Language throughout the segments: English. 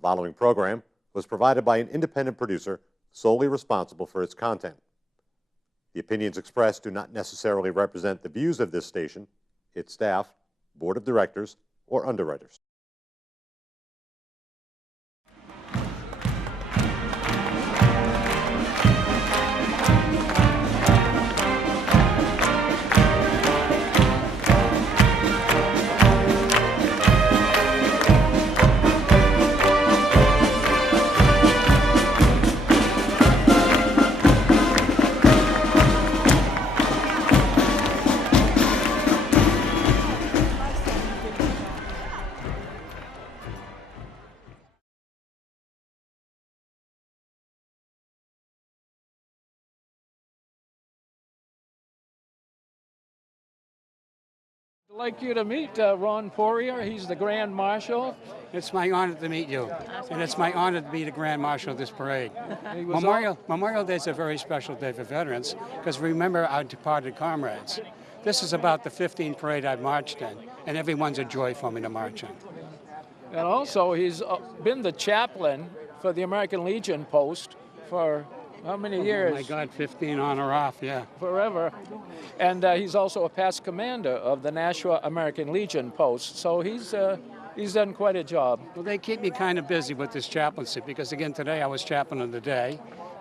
following program was provided by an independent producer solely responsible for its content. The opinions expressed do not necessarily represent the views of this station, its staff, board of directors, or underwriters. I'd like you to meet Ron Poirier. He's the Grand Marshal. It's my honor to meet you, and it's my honor to be the Grand Marshal of this parade. Memorial Day is a very special day for veterans because we remember our departed comrades. This is about the 15th parade I've marched in, and everyone's a joy for me to march in. And also, he's been the chaplain for the American Legion post for how many years? Oh my God, 15 on or off, yeah. Forever. And he's also a past commander of the Nashua American Legion post, so he's done quite a job. Well, they keep me kind of busy with this chaplaincy because, again, today I was chaplain of the day,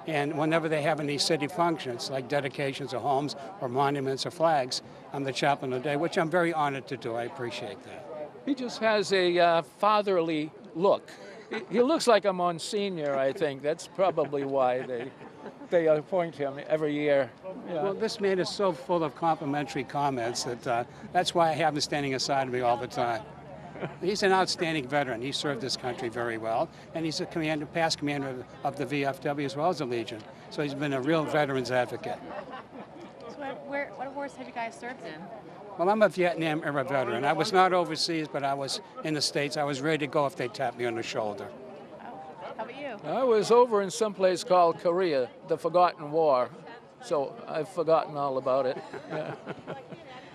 and whenever they have any city functions, like dedications of homes or monuments or flags, I'm the chaplain of the day, which I'm very honored to do. I appreciate that. He just has a fatherly look. He looks like a Monsignor, I think. That's probably why they appoint him every year. Yeah. Well, this man is so full of complimentary comments that that's why I have him standing aside of me all the time. He's an outstanding veteran. He served this country very well, and he's a past commander of the VFW as well as the Legion. So he's been a real veterans advocate. So what wars have you guys served in? Well, I'm a Vietnam-era veteran. I was not overseas, but I was in the States. I was ready to go if they tapped me on the shoulder. How about you? I was over in some place called Korea, the Forgotten War, so I've forgotten all about it. Yeah.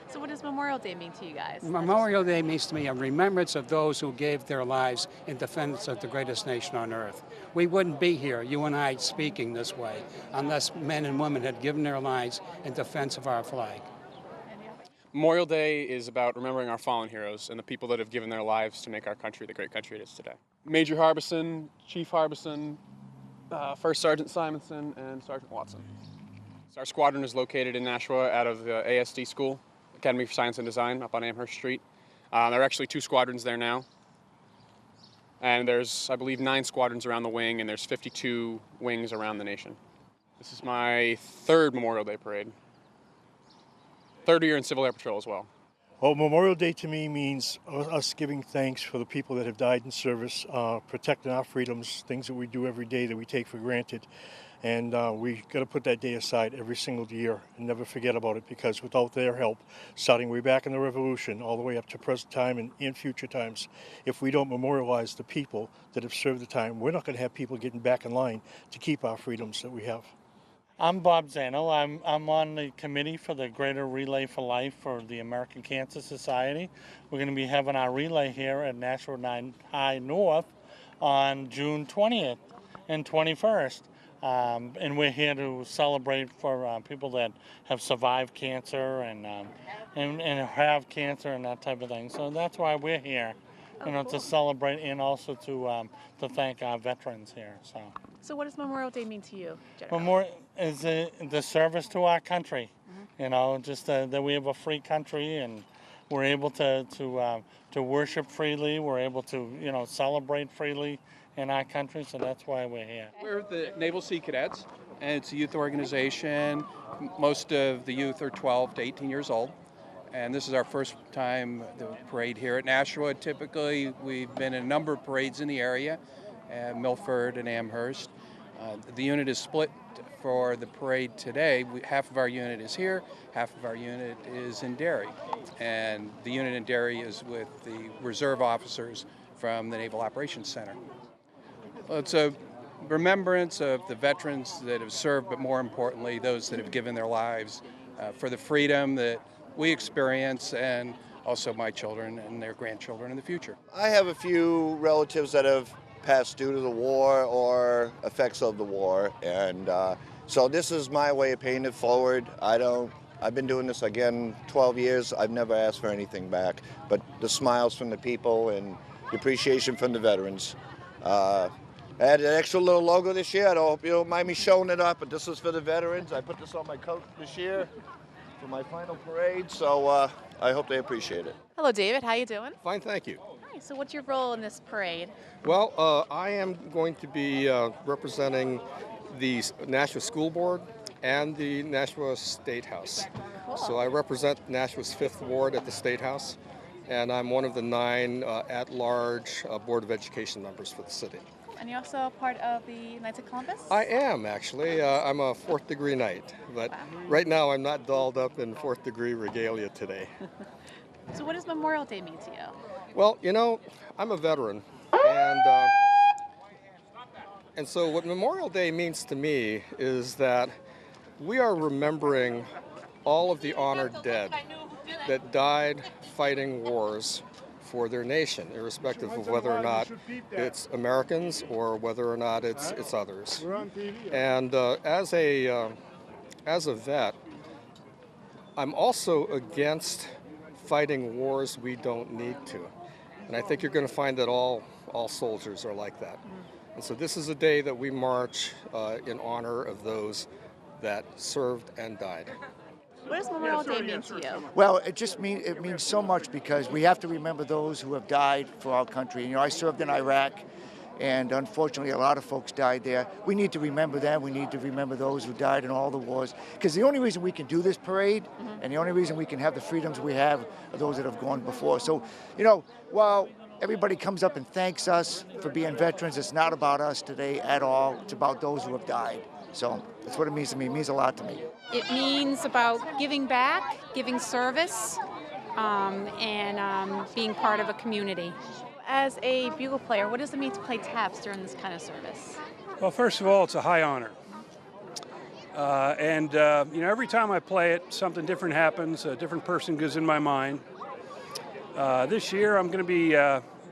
So what does Memorial Day mean to you guys? Memorial Day means to me a remembrance of those who gave their lives in defense of the greatest nation on earth. We wouldn't be here, you and I, speaking this way, unless men and women had given their lives in defense of our flag. Memorial Day is about remembering our fallen heroes and the people that have given their lives to make our country the great country it is today. Major Harbison, Chief Harbison, First Sergeant Simonson, and Sergeant Watson. So our squadron is located in Nashua out of the ASD school, Academy for Science and Design, up on Amherst Street. There are actually 2 squadrons there now. And there's, I believe, 9 squadrons around the wing, and there's 52 wings around the nation. This is my 3rd Memorial Day parade. 3rd year in Civil Air Patrol as well. Well, Memorial Day to me means us giving thanks for the people that have died in service, protecting our freedoms, things that we do every day that we take for granted. And we got to put that day aside every single year and never forget about it, because without their help, starting way back in the Revolution, all the way up to present time and in future times, if we don't memorialize the people that have served the time, we're not going to have people getting back in line to keep our freedoms that we have. I'm Bob Zano. I'm on the committee for the Greater Relay for Life for the American Cancer Society. We're going to be having our relay here at Nashua 9 High North on June 20th and 21st. And we're here to celebrate for people that have survived cancer and have cancer and that type of thing. So that's why we're here, cool. To celebrate and also to thank our veterans here. So what does Memorial Day mean to you, General? Memorial is the service to our country. Just that we have a free country and we're able to worship freely. We're able to celebrate freely in our country. So that's why we're here. We're the Naval Sea Cadets, and it's a youth organization. Most of the youth are 12 to 18 years old. And this is our first time the parade here at Nashua. Typically, we've been in a number of parades in the area, Milford and Amherst. The unit is split for the parade today. Half of our unit is here, half of our unit is in Derry. And the unit in Derry is with the reserve officers from the Naval Operations Center. Well, it's a remembrance of the veterans that have served, but more importantly, those that have given their lives for the freedom that we experience, and also my children and their grandchildren in the future. I have a few relatives that have passed due to the war or effects of the war. And so this is my way of paying it forward. I've been doing this again 12 years. I've never asked for anything back, but the smiles from the people and the appreciation from the veterans. I had an extra little logo this year. I hope you don't mind me showing it up, but this is for the veterans. I put this on my coat this year for my final parade, so I hope they appreciate it. Hello, David. How you doing? Fine, thank you. Hi. So what's your role in this parade? Well, I am going to be representing the Nashua School Board and the Nashua State House. Cool. So I represent Nashua's 5th Ward at the State House, and I'm one of the 9 at-large Board of Education members for the city. And you're also part of the Knights of Columbus? I am, actually. I'm a 4th degree knight, but right now I'm not dolled up in 4th degree regalia today. So what does Memorial Day mean to you? Well, you know, I'm a veteran, and so what Memorial Day means to me is that we are remembering all of the honored dead that died fighting wars for their nation, irrespective of whether or not it's Americans or whether or not it's others. And as a vet, I'm also against fighting wars we don't need to. And I think you're going to find that all soldiers are like that. And so this is a day that we march in honor of those that served and died. What does Memorial Day mean to you? Well, it means so much because we have to remember those who have died for our country. You know, I served in Iraq, and unfortunately a lot of folks died there. We need to remember them. We need to remember those who died in all the wars. Because the only reason we can do this parade and the only reason we can have the freedoms we have are those that have gone before. So, you know, while everybody comes up and thanks us for being veterans, it's not about us today at all. It's about those who have died. So that's what it means to me. It means a lot to me. It means about giving back, giving service, and being part of a community. As a bugle player, what does it mean to play taps during this kind of service? Well, first of all, it's a high honor. You know, every time I play it, something different happens, a different person goes in my mind. This year, I'm going to be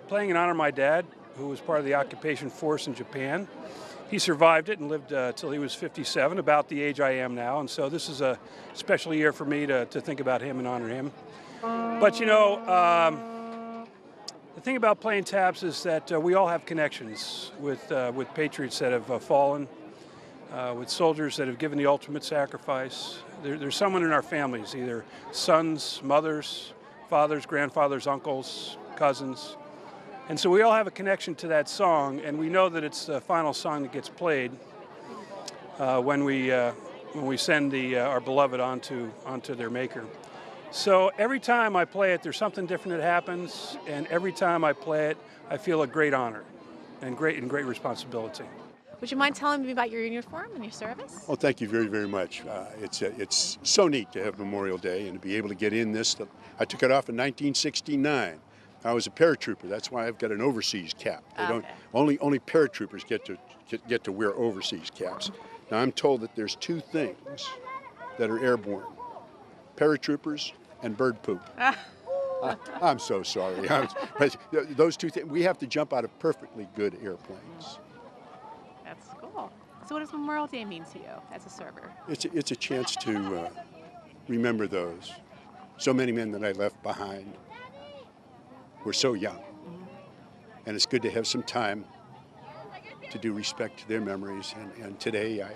playing in honor of my dad, who was part of the occupation force in Japan. He survived it and lived till he was 57, about the age I am now. And so this is a special year for me to think about him and honor him. But, you know, the thing about playing taps is that we all have connections with patriots that have fallen, with soldiers that have given the ultimate sacrifice. There's someone in our families, either sons, mothers, fathers, grandfathers, uncles, cousins. And so we all have a connection to that song, and we know that it's the final song that gets played when we send our beloved onto their maker. So every time I play it, there's something different that happens, and every time I play it, I feel a great honor and great responsibility. Would you mind telling me about your uniform and your service? Well, thank you very, very much. It's so neat to have Memorial Day and to be able to get in this. I took it off in 1969. I was a paratrooper. That's why I've got an overseas cap. They don't. Only paratroopers get to wear overseas caps. Now I'm told that there's 2 things that are airborne: paratroopers and bird poop. I'm so sorry. But those 2 things, we have to jump out of perfectly good airplanes. That's cool. So what does Memorial Day mean to you as a server? It's a chance to remember those. So many men that I left behind were so young. And it's good to have some time to do respect to their memories. And today I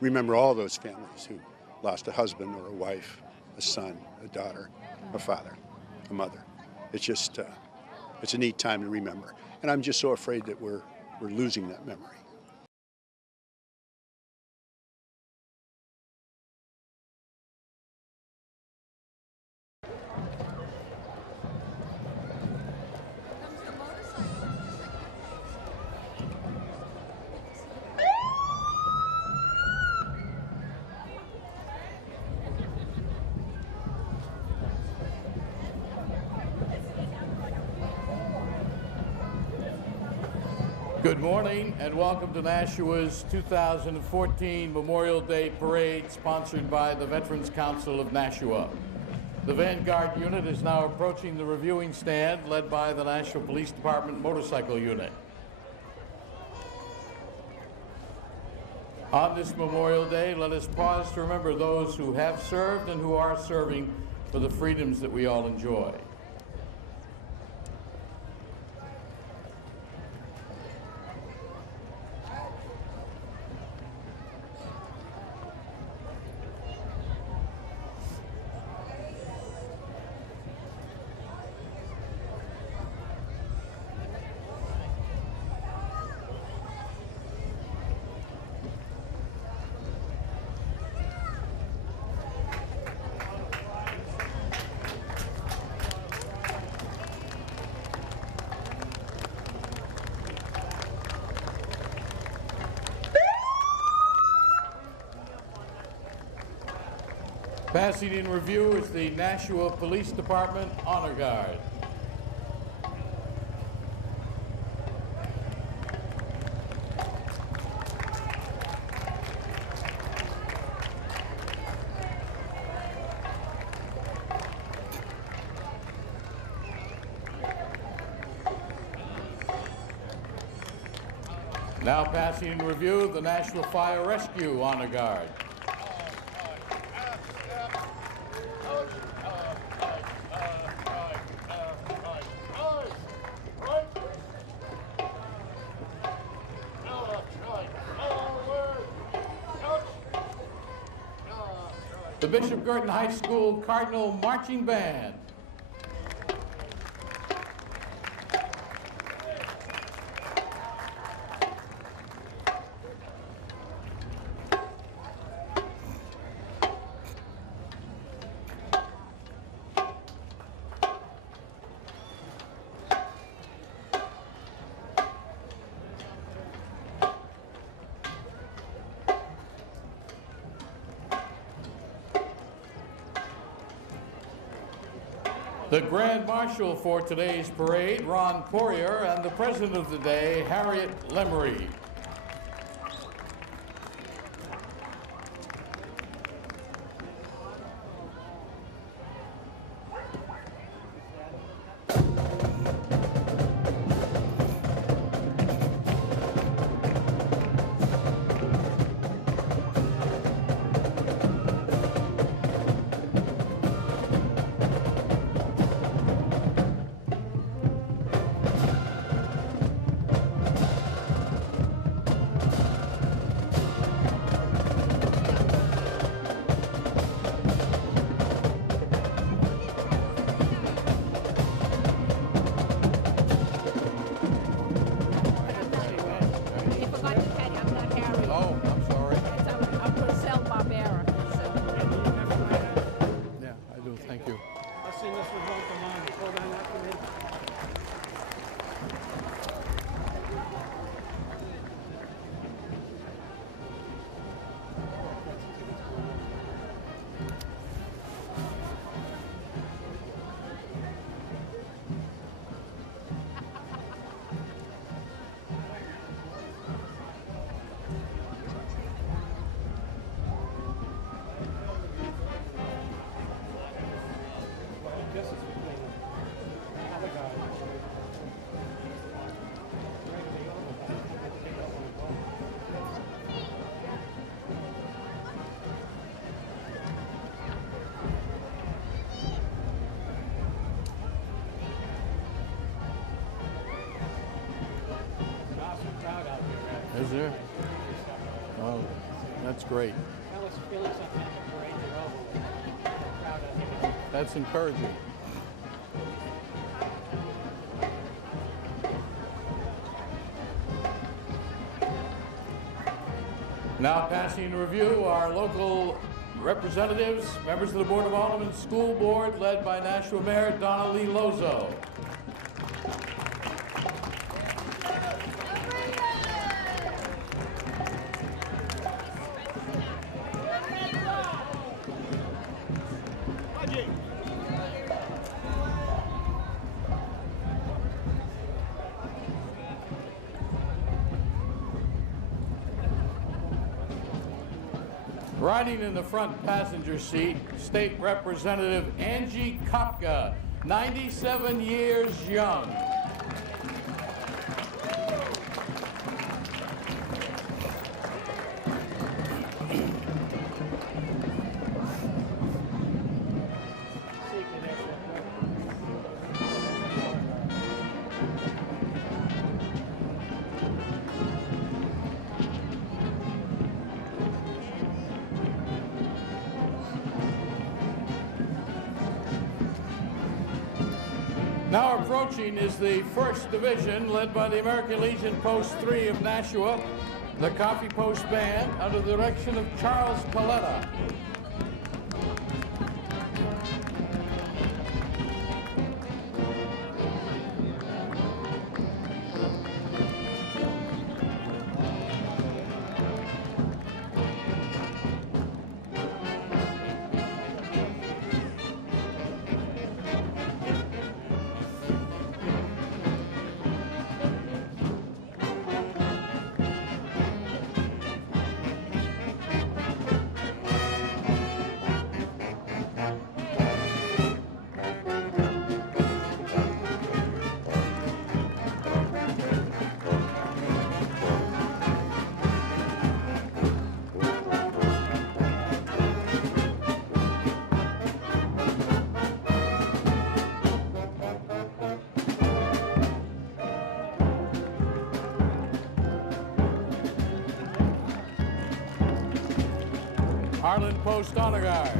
remember all those families who lost a husband or a wife, a son, a daughter, a father, a mother. It's just, it's a neat time to remember. And I'm just so afraid that we're losing that memory. Good morning and welcome to Nashua's 2014 Memorial Day Parade, sponsored by the Veterans Council of Nashua. The Vanguard unit is now approaching the reviewing stand, led by the Nashua Police Department Motorcycle Unit. On this Memorial Day, let us pause to remember those who have served and who are serving for the freedoms that we all enjoy. Passing in review is the Nashua Police Department Honor Guard. Now passing in review the Nashua Fire Rescue Honor Guard. The Bishop Girton High School Cardinal Marching Band. The Grand Marshal for today's parade, Ron Poirier, and the President of the day, Harriet Lemery. Is there? Oh, that's great. That's encouraging. Now passing in review our local representatives, members of the Board of Aldermen School Board, led by Nashua Mayor Donna Lee Lozo. Riding in the front passenger seat, State Representative Angie Kopka, 97 years young. approaching is the 1st Division, led by the American Legion Post 3 of Nashua, the Coffee Post Band, under the direction of Charles Paletta. Harlan Post Honor Guard.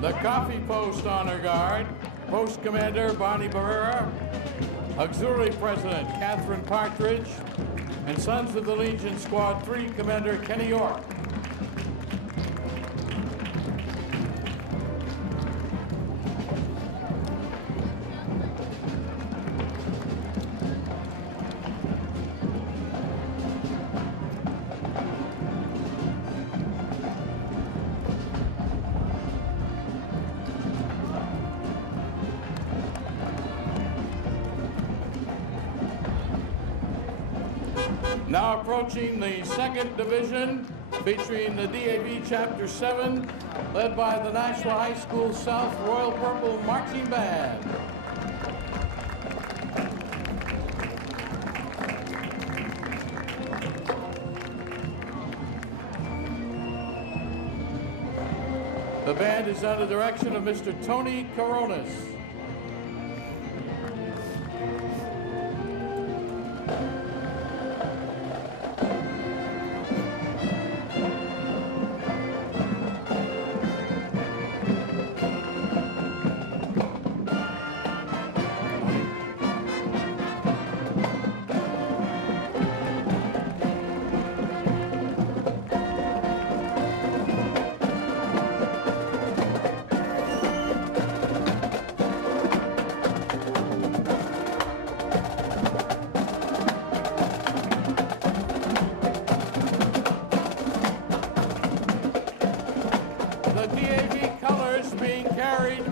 The Coffee Post Honor Guard, Post Commander Barney Barrera, Auxiliary President Catherine Partridge, and Sons of the Legion Squad 3 Commander Kenny York. Now approaching the 2nd Division, featuring the DAV Chapter 7, led by the Nashua High School South Royal Purple Marching Band. The band is under the direction of Mr. Tony Coronas.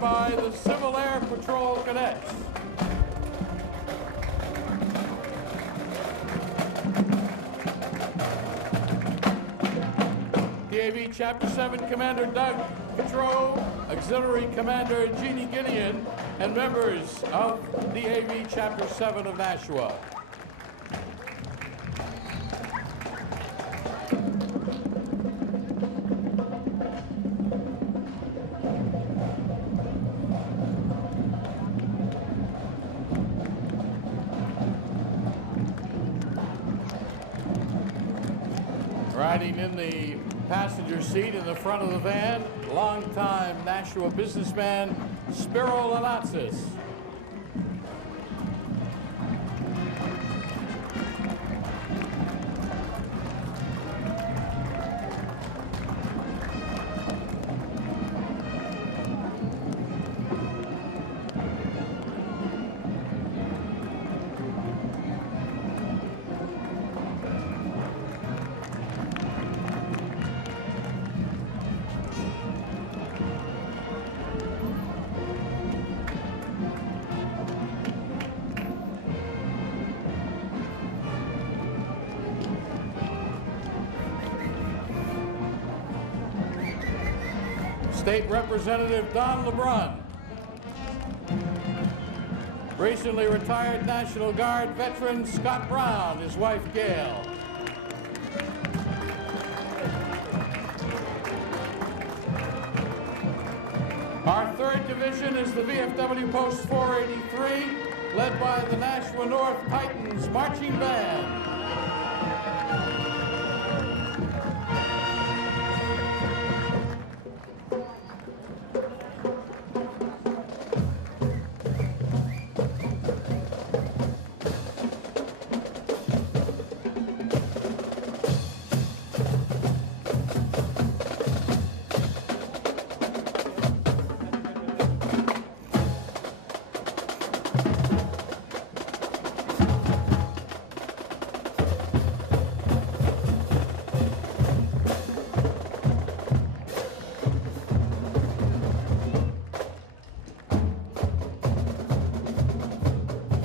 By the Civil Air Patrol Cadets. DAV Chapter 7 Commander Doug Petro, Auxiliary Commander Jeannie Gideon, and members of DAV Chapter 7 of Nashua. Riding in the passenger seat in the front of the van, longtime Nashua businessman Spiro Lanatsis. State Representative Don LeBrun. Recently retired National Guard veteran Scott Brown, his wife Gail. Our 3rd Division is the VFW Post 483, led by the Nashua North Titans Marching Band.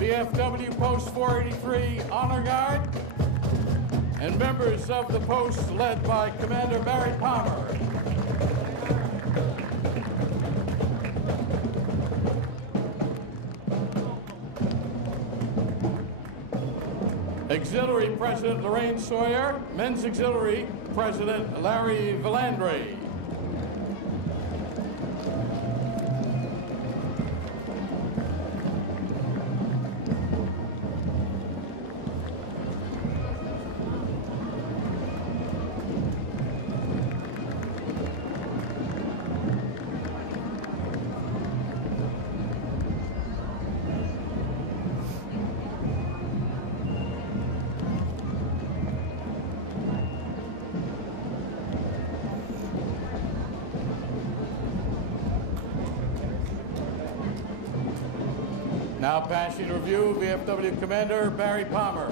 VFW Post 483 Honor Guard, and members of the post led by Commander Barry Palmer. Auxiliary President Lorraine Sawyer, Men's Auxiliary President Larry Villandre. Now passing review, VFW Commander Barry Palmer.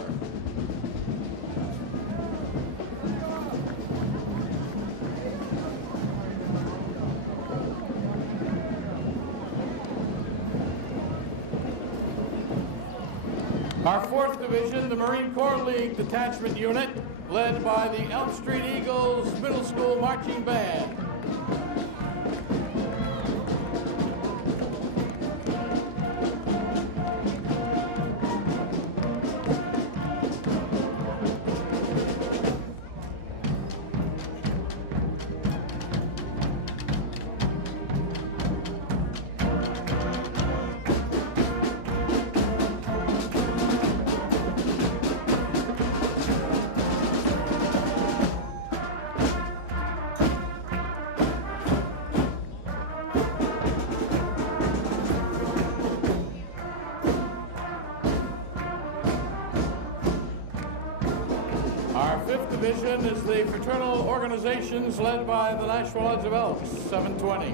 Our 4th Division, the Marine Corps League Detachment Unit, led by the Elm Street Eagles Middle School Marching Band. Our 5th Division is the fraternal organizations led by the Nashua Lodge of Elks, 720.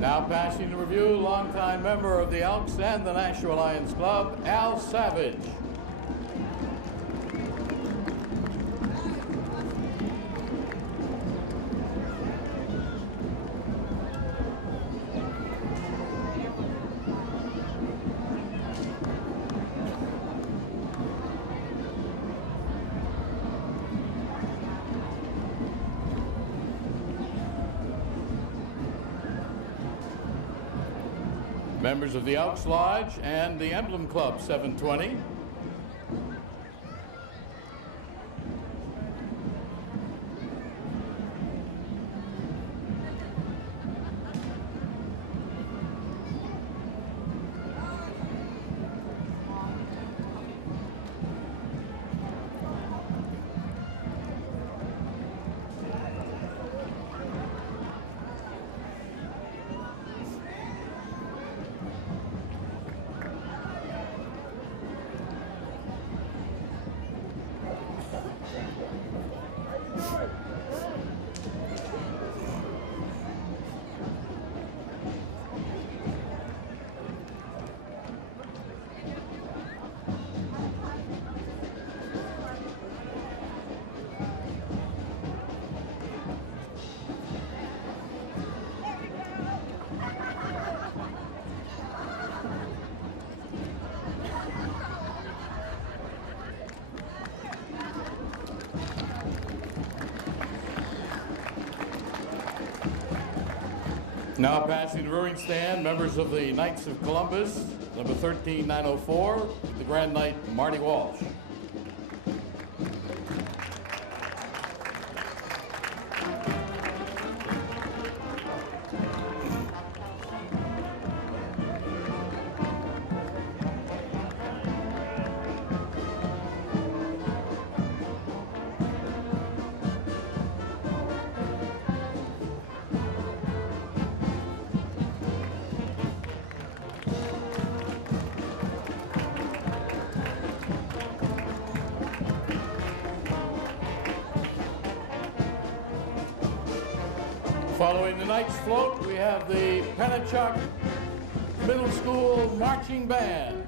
Now passing to review, longtime member of the Elks and the Nashua Lions Club, Al Savage. Members of the Elks Lodge and the Emblem Club, 720. Now passing the rowing stand, members of the Knights of Columbus, number 13904, the Grand Knight Marty Walsh. Following the Knights float, we have the Pennachuck Middle School Marching Band.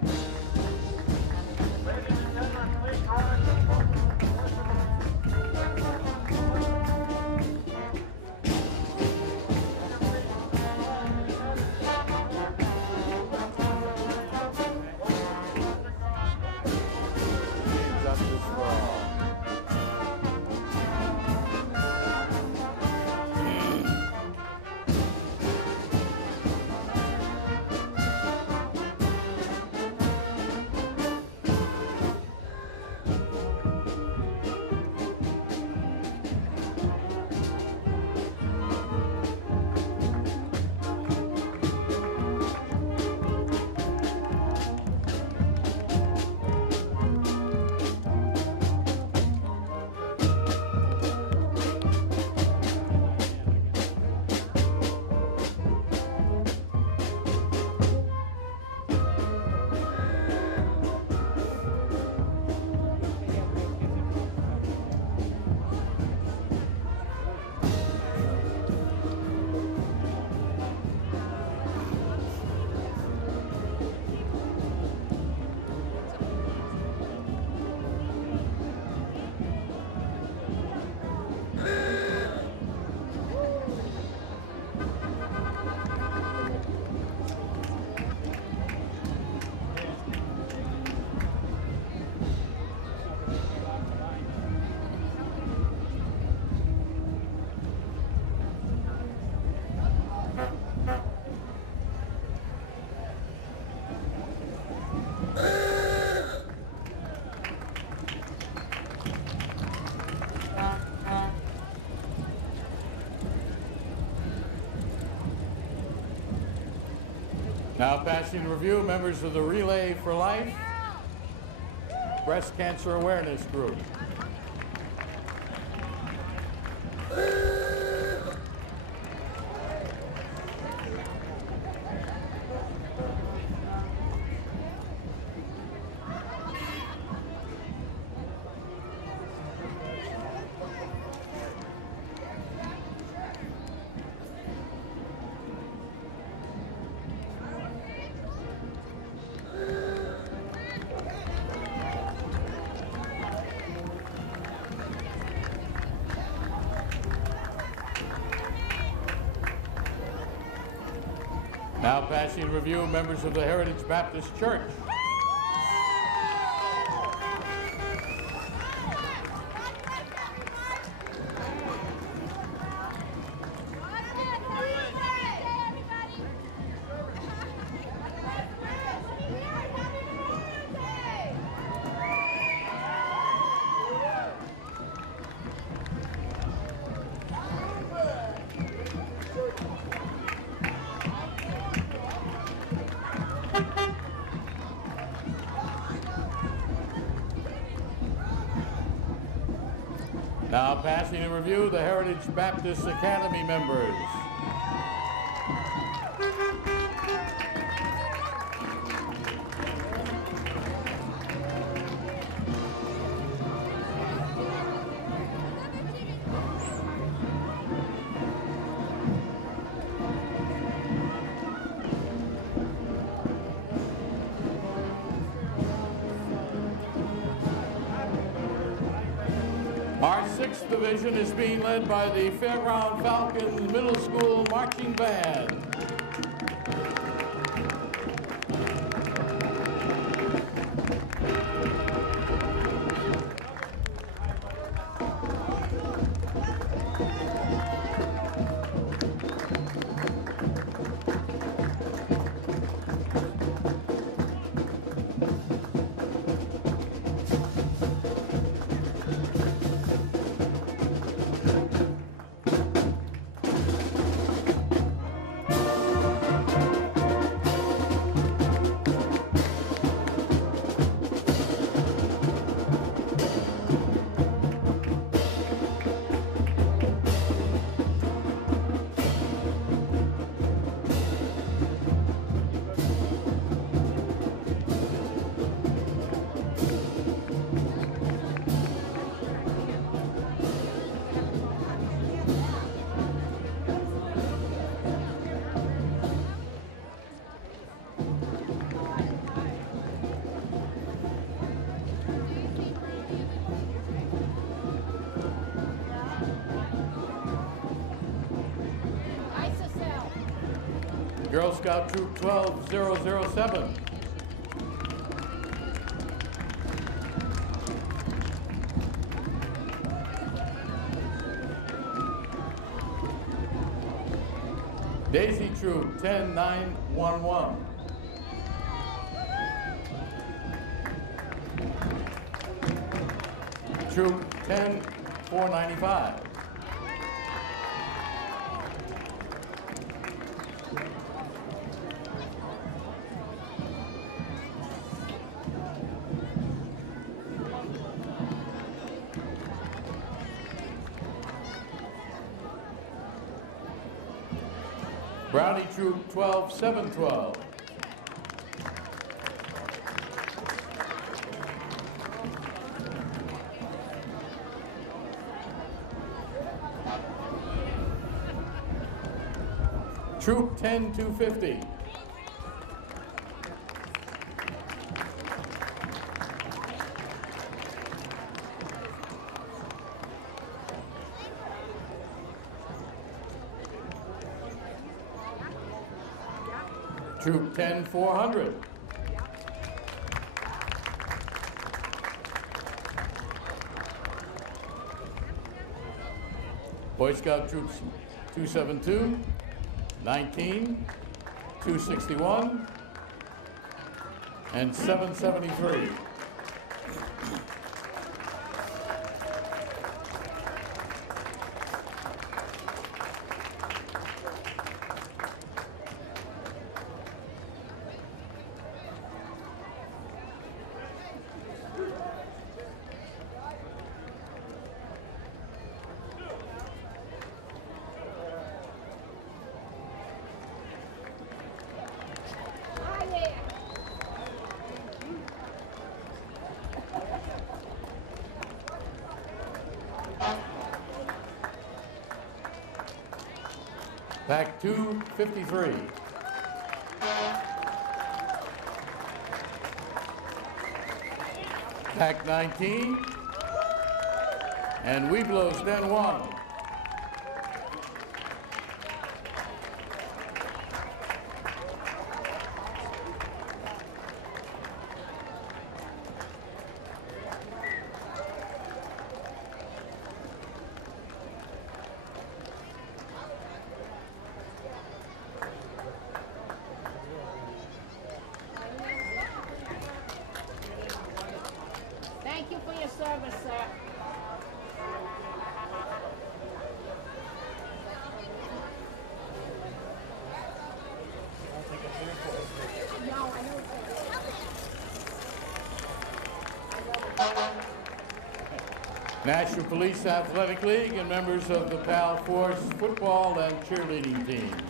Now passing review, members of the Relay for Life Breast Cancer Awareness Group. Now passing review, members of the Heritage Baptist Church. Now passing in review, the Heritage Baptist Academy members. Our 6th division is being led by the Fairground Falcons Middle School Marching Band. Girl Scout Troop 12007. Daisy Troop 10911. Troop 10495. Brownie Troop 12712. Troop 10250. Troop 10400. Boy Scout Troops 272, 19, 261, and 773. Pack 253. Pack 19. And Weeblos Den 1. Thank you for your service, sir. Nashua Police Athletic League and members of the PAL Force football and cheerleading teams.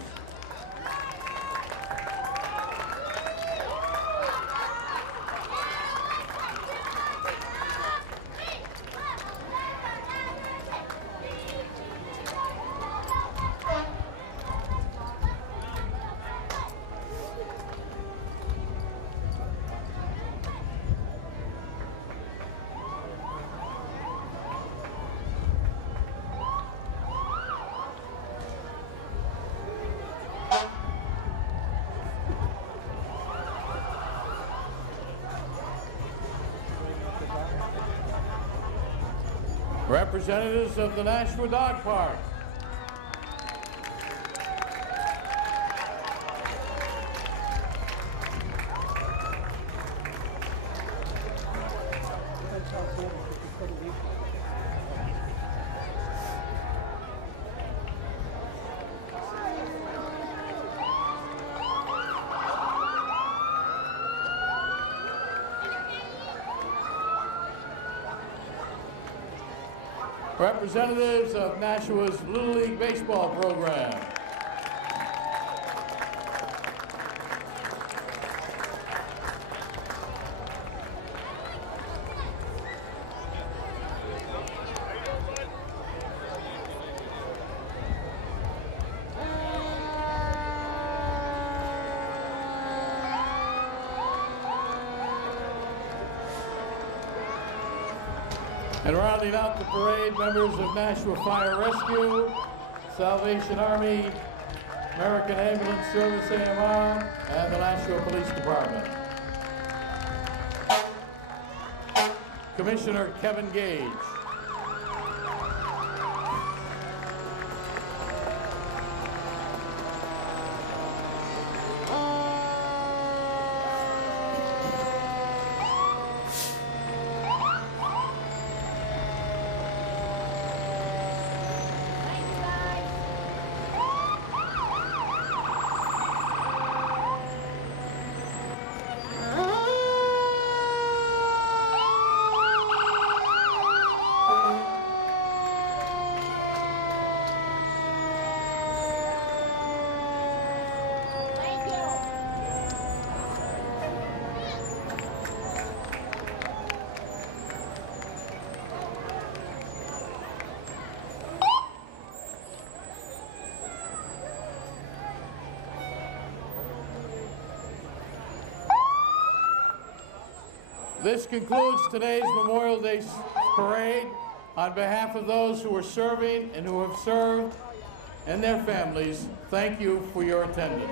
Representatives of the Nashua Dog Park. Representatives of Nashua's Little League Baseball program. And rounding out the parade, members of Nashua Fire Rescue, Salvation Army, American Ambulance Service, AMR, and the Nashua Police Department. Commissioner Kevin Gage. This concludes today's Memorial Day parade. On behalf of those who are serving and who have served and their families, thank you for your attendance.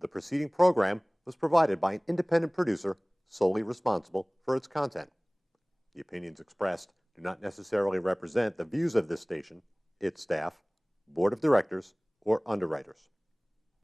The preceding program was provided by an independent producer solely responsible for its content. The opinions expressed do not necessarily represent the views of this station, its staff, board of directors, or underwriters.